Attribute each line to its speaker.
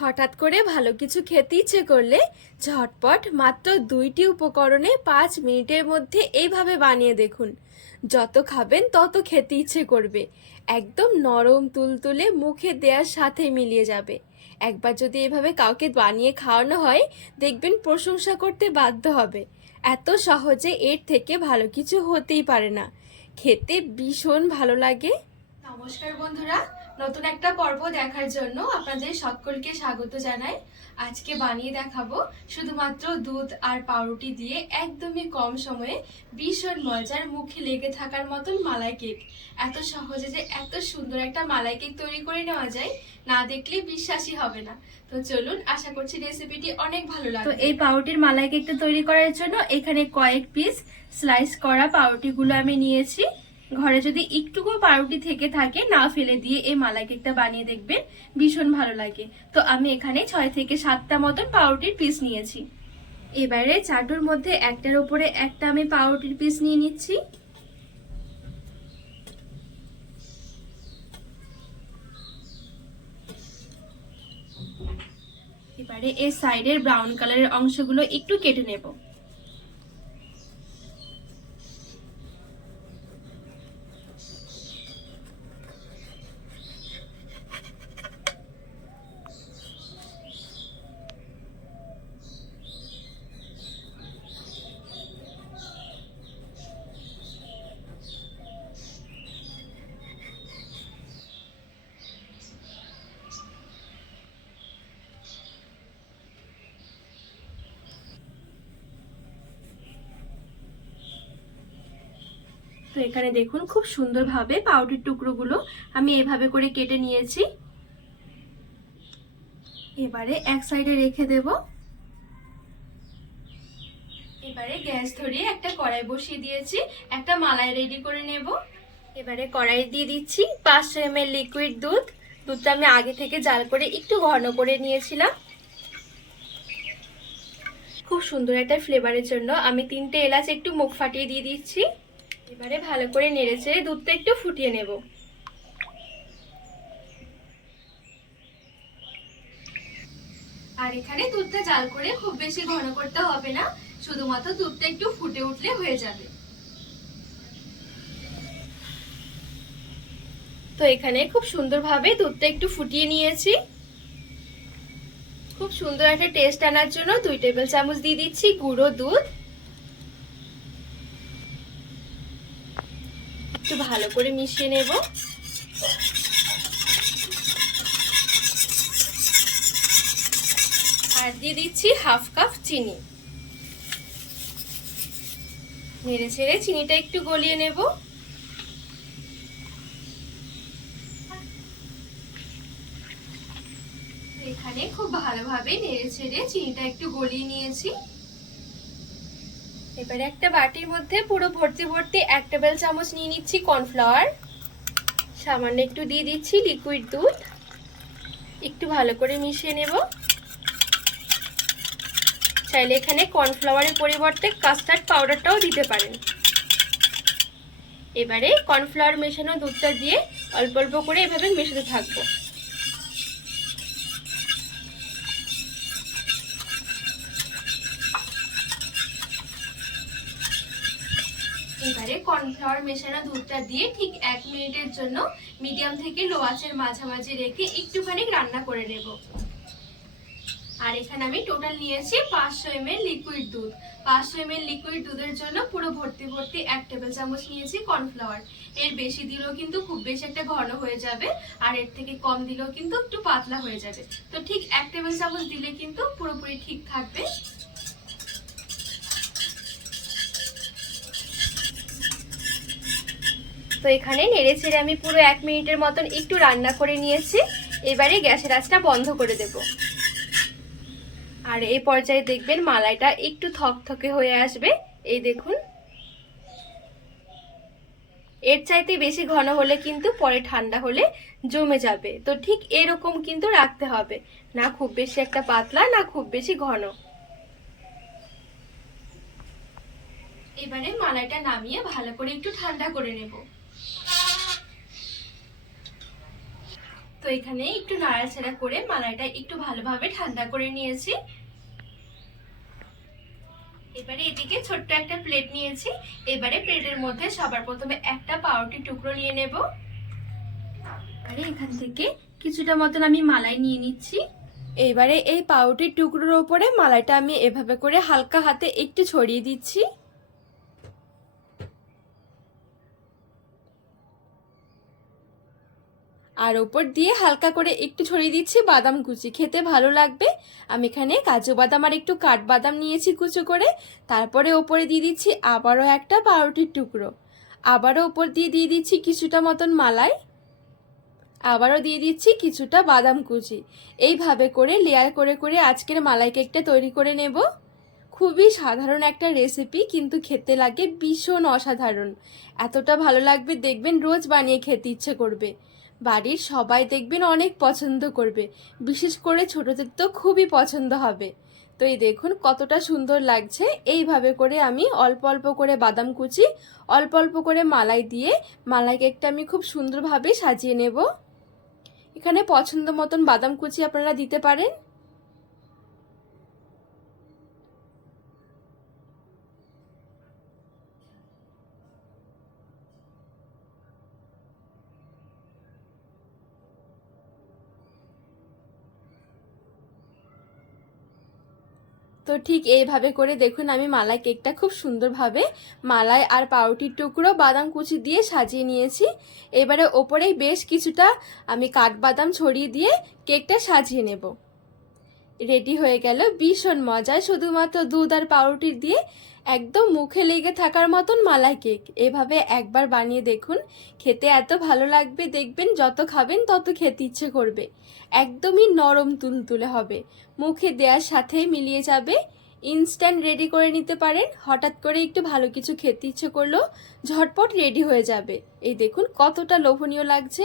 Speaker 1: হঠাৎ করে ভালো কিছু খেতে ইচ্ছে করলে ঝটপট মাত্র দুইটি উপকরণে পাঁচ মিনিটের মধ্যে এইভাবে বানিয়ে দেখুন। যত খাবেন তত খেতে ইচ্ছে করবে। একদম নরম তুলতুলে মুখে দেওয়ার সাথে মিলিয়ে যাবে। একবার যদি এভাবে কাউকে বানিয়ে খাওয়ানো হয়, দেখবেন প্রশংসা করতে বাধ্য হবে। এত সহজে এর থেকে ভালো কিছু হতেই পারে না। খেতে ভীষণ ভালো লাগে। নমস্কার বন্ধুরা নতুন একটা পর্ব দেখার জন্য আপনাদের সকলকে স্বাগত জানাই। আজকে বানিয়ে দেখাবো শুধুমাত্র দুধ আর পাউরুটি দিয়ে একদমই কম সময়ে ভীষণ মজার মুখে লেগে থাকার মতন মালাই কেক। এত সহজে যে এত সুন্দর একটা মালাই কেক তৈরি করে নেওয়া যায়, না দেখলে বিশ্বাসই হবে না। তো চলুন, আশা করছি রেসিপিটি অনেক ভালো লাগবে। তো এই পাউরুটির মালাই কেকটা তৈরি করার জন্য এখানে কয়েক পিস স্লাইস করা পাউরুটিগুলো আমি নিয়েছি। ঘরে যদি একটুকু পাউরুটি থেকে থাকে, না ফেলে দিয়ে এই মালাই কেকটা বানিয়ে দেখবেন, ভীষণ ভালো লাগে। তো আমি এখানে ছয় থেকে সাতটা মতন পাউরুটির পিস নিয়েছি। এবারে চাটুর মধ্যে একটার উপরে একটা আমি পাউরুটির পিস নিয়ে নিচ্ছি। এবারে এর সাইডের ব্রাউন কালারের অংশগুলো একটু কেটে নেব। তো এখানে দেখুন, খুব সুন্দরভাবে পাউডার টুকরোগুলো আমি এভাবে করে কেটে নিয়েছি। এবারে এক সাইডে রেখে দেব। এবারে গ্যাস ধরিয়ে একটা কড়াই বসিয়ে দিয়েছি। একটা মালাই রেডি করে নেব। এবারে কড়াই দিয়ে দিচ্ছি পাঁচশো এম লিকুইড দুধ। দুধটা আমি আগে থেকে জাল করে একটু ঘন করে নিয়েছিলাম। খুব সুন্দর একটা ফ্লেভারের জন্য আমি তিনটে এলাচ একটু মুখ ফাটিয়ে দিয়ে দিচ্ছি। এবারে ভালো করে নেড়েছে দুধটা একটু ফুটিয়ে নেব। আর এখানে দুধটা জাল করে খুব বেশি ঘন করতে হবে না, শুধুমাত্র দুধটা একটু ফুটে উঠলে হয়ে যাবে। তো এখানে খুব সুন্দরভাবে দুধটা একটু ফুটিয়ে নিয়েছি। খুব সুন্দর একটা টেস্ট আনার জন্য দুই টেবিল চামচ দিয়ে দিচ্ছি গুঁড়ো দুধ। ভালো করে মিশিয়ে নেব। আর দিয়ে দিচ্ছি হাফ কাপ চিনি। নেড়ে ছেড়ে চিনিটা একটু গলিয়ে নেব। এখানে খুব ভালোভাবে নেড়ে ছেড়ে চিনিটা একটু গলিয়ে নিয়েছি। এবারে একটা বাটির মধ্যে পুরো ভর্তি ভর্তি এক টেবিল চামচ নিয়ে নিচ্ছি কর্নফ্লাওয়ার। সামান্য একটু দিয়ে দিচ্ছি লিকুইড দুধ। একটু ভালো করে মিশিয়ে নেব। চাইলে এখানে কর্নফ্লাওয়ারের পরিবর্তে কাস্টার্ড পাউডারটাও দিতে পারেন। এবারে কর্নফ্লাওয়ার মেশানো দুধটা দিয়ে অল্প অল্প করে এভাবে মেশাতে থাকব। কর্নফ্লাওয়ার মেশানো দুধটা দিয়ে ঠিক এক মিনিটের জন্য মিডিয়াম থেকে লো আঁচের মাঝামাঝি রেখে একটুখানি রান্না করে নেব। আর এখানে আমি টোটাল নিয়েছি পাঁচশো এম লিকুইড দুধ। পাঁচশো এম লিকুইড দুধের জন্য পুরো ভর্তি ভর্তি এক টেবিল চামচ নিয়েছি কর্নফ্লাওয়ার এর বেশি দিলেও কিন্তু খুব বেশি একটা ঘন হয়ে যাবে আর এর থেকে কম দিলেও কিন্তু একটু পাতলা হয়ে যাবে। তো ঠিক এক টেবিল চামচ দিলে কিন্তু পুরোপুরি ঠিক থাকবে। তো এখানে নেড়ে ছেড়ে আমি পুরো এক মিনিটের মতন একটু রান্না করে নিয়েছি। এবারে গ্যাসের আঁচটা বন্ধ করে দেব। আর এই পর্যায়ে দেখবেন মালাইটা একটু থকথকে হয়ে আসবে। এই দেখুন। এর চাইতে বেশি ঘন হলে কিন্তু পরে ঠান্ডা হলে জমে যাবে। তো ঠিক এরকম কিন্তু রাখতে হবে। না খুব বেশি একটা পাতলা, না খুব বেশি ঘন। এবারে মালাইটা নামিয়ে ভালো করে একটু ঠান্ডা করে নেব। এখানে একটু নাড়াচাড়া করে মালাইটা একটু ভালোভাবে ঠান্ডা করে নিয়েছি। এবারে এদিকে ছোট্ট একটা প্লেট নিয়েছি। এবারে প্লেটের মধ্যে সবার প্রথমে একটা পাউরুটির টুকরো নিয়ে নেব। আরে এখান থেকে কিছুটা মতন আমি মালাই নিয়ে নিচ্ছি। এবারে এই পাউরুটির টুকরোর ওপরে মালাইটা আমি এভাবে করে হালকা হাতে একটু ছড়িয়ে দিচ্ছি। আর ওপর দিয়ে হালকা করে একটু ছড়িয়ে দিচ্ছি বাদাম কুচি। খেতে ভালো লাগবে। আমি এখানে কাজু বাদাম আর একটু কাঠবাদাম নিয়েছি কুচো করে। তারপরে ওপরে দিয়ে দিচ্ছি আবারও একটা পাউরুটির টুকরো। আবারও ওপর দিয়ে দিয়ে দিচ্ছি কিছুটা মতন মালাই। আবারও দিয়ে দিচ্ছি কিছুটা বাদাম কুচি। এইভাবে করে লেয়ার করে করে আজকের মালাই কেকটা তৈরি করে নেব। খুবই সাধারণ একটা রেসিপি কিন্তু খেতে লাগে ভীষণ অসাধারণ। এতটা ভালো লাগবে, দেখবেন রোজ বানিয়ে খেতে ইচ্ছে করবে। বাড়ির সবাই দেখবেন অনেক পছন্দ করবে। বিশেষ করে ছোটদের তো খুবই পছন্দ হবে। তো এই দেখুন কতটা সুন্দর লাগছে। এইভাবে করে আমি অল্প অল্প করে বাদাম কুচি, অল্প অল্প করে মালাই দিয়ে মালাই কেকটা আমি খুব সুন্দরভাবে সাজিয়ে নেব। এখানে পছন্দ মতন বাদাম কুচি আপনারা দিতে পারেন। তো ঠিক এইভাবে করে দেখুন, আমি মালাই কেকটা খুব সুন্দরভাবে মালাই আর পাউরুটির টুকরো বাদাম কুচি দিয়ে সাজিয়ে নিয়েছি। এবারে ওপরেই বেশ কিছুটা আমি কাঠবাদাম ছড়িয়ে দিয়ে কেকটা সাজিয়ে নেব। রেডি হয়ে গেল ভীষণ মজায়, শুধুমাত্র দুধ আর পাউরুটি দিয়ে একদম মুখে লেগে থাকার মতন মালাই কেক। এভাবে একবার বানিয়ে দেখুন, খেতে এত ভালো লাগবে, দেখবেন যত খাবেন তত খেতে ইচ্ছে করবে। একদমই নরম তুলতুলে হবে। মুখে দেওয়ার সাথেই মিলিয়ে যাবে। ইনস্ট্যান্ট রেডি করে নিতে পারেন। হঠাৎ করে একটু ভালো কিছু খেতে ইচ্ছে করল ঝটপট রেডি হয়ে যাবে। এই দেখুন কতটা লোভনীয় লাগছে।